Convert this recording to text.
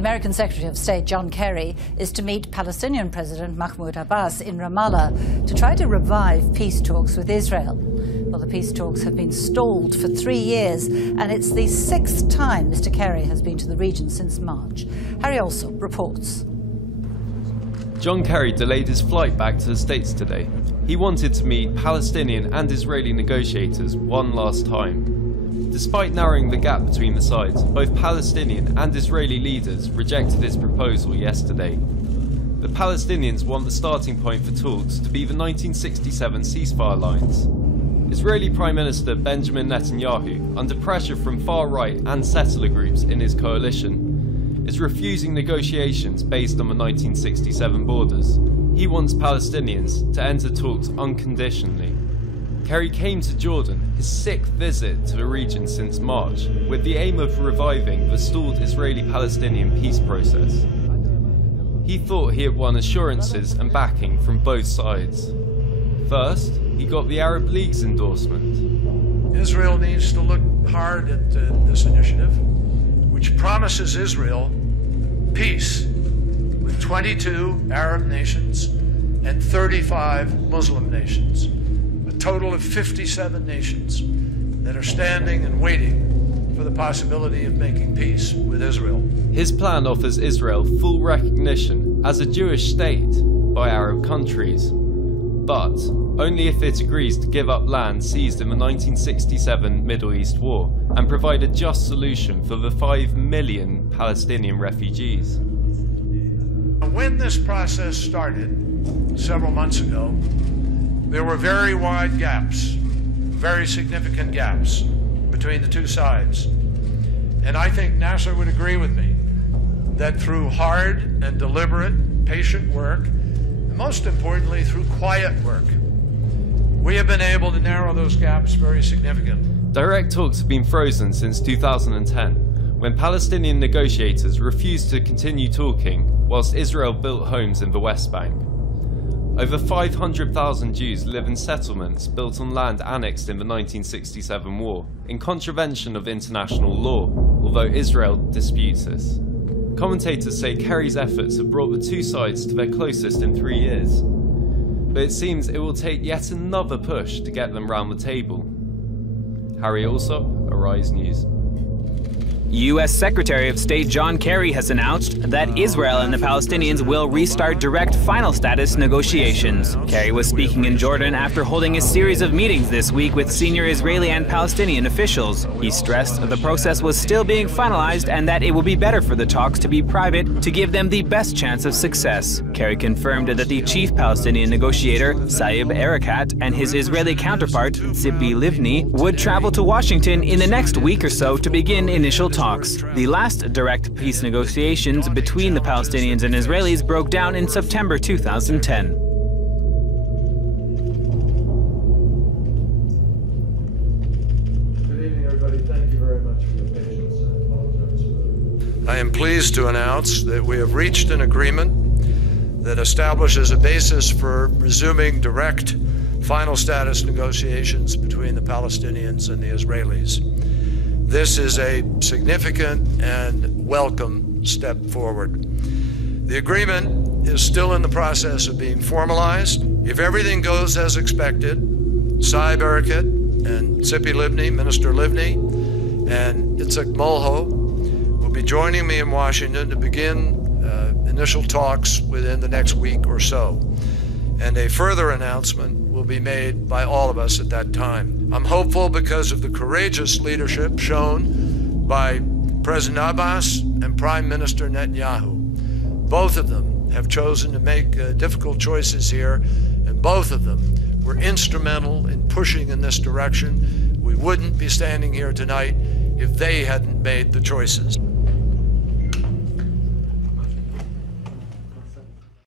American Secretary of State John Kerry is to meet Palestinian President Mahmoud Abbas in Ramallah to try to revive peace talks with Israel. Well, the peace talks have been stalled for 3 years, and it's the 6th time Mr. Kerry has been to the region since March. Harry also reports. John Kerry delayed his flight back to the States today. He wanted to meet Palestinian and Israeli negotiators one last time. Despite narrowing the gap between the sides, both Palestinian and Israeli leaders rejected his proposal yesterday. The Palestinians want the starting point for talks to be the 1967 ceasefire lines. Israeli Prime Minister Benjamin Netanyahu, under pressure from far-right and settler groups in his coalition, is refusing negotiations based on the 1967 borders. He wants Palestinians to enter talks unconditionally. Kerry came to Jordan, his 6th visit to the region since March, with the aim of reviving the stalled Israeli-Palestinian peace process. He thought he had won assurances and backing from both sides. First, he got the Arab League's endorsement. Israel needs to look hard at this initiative, which promises Israel peace with 22 Arab nations and 35 Muslim nations. A total of 57 nations that are standing and waiting for the possibility of making peace with Israel. His plan offers Israel full recognition as a Jewish state by Arab countries, but only if it agrees to give up land seized in the 1967 Middle East War and provide a just solution for the 5 million Palestinian refugees. When this process started several months ago, there were very wide gaps, very significant gaps between the two sides. And I think Nasser would agree with me that through hard and deliberate, patient work, and most importantly through quiet work, we have been able to narrow those gaps very significantly. Direct talks have been frozen since 2010, when Palestinian negotiators refused to continue talking whilst Israel built homes in the West Bank. Over 500,000 Jews live in settlements built on land annexed in the 1967 war, in contravention of international law, although Israel disputes this. Commentators say Kerry's efforts have brought the two sides to their closest in 3 years, but it seems it will take yet another push to get them round the table. Harry Alsop, Arise News. U.S. Secretary of State John Kerry has announced that Israel and the Palestinians will restart direct final status negotiations. Kerry was speaking in Jordan after holding a series of meetings this week with senior Israeli and Palestinian officials. He stressed the process was still being finalized and that it will be better for the talks to be private to give them the best chance of success. Kerry confirmed that the chief Palestinian negotiator, Saeb Erekat, and his Israeli counterpart, Tzipi Livni, would travel to Washington in the next week or so to begin initial talks. The last direct peace negotiations between the Palestinians and Israelis broke down in September 2010. Good evening, everybody. Thank you very much for your patience. I am pleased to announce that we have reached an agreement that establishes a basis for resuming direct final status negotiations between the Palestinians and the Israelis. This is a significant and welcome step forward. The agreement is still in the process of being formalized. If everything goes as expected, Saeb Erekat and Tzipi Livni, Minister Livni, and Itzhak Molho will be joining me in Washington to begin initial talks within the next week or so. And a further announcement will be made by all of us at that time. I'm hopeful because of the courageous leadership shown by President Abbas and Prime Minister Netanyahu. Both of them have chosen to make difficult choices here, and both of them were instrumental in pushing in this direction. We wouldn't be standing here tonight if they hadn't made the choices.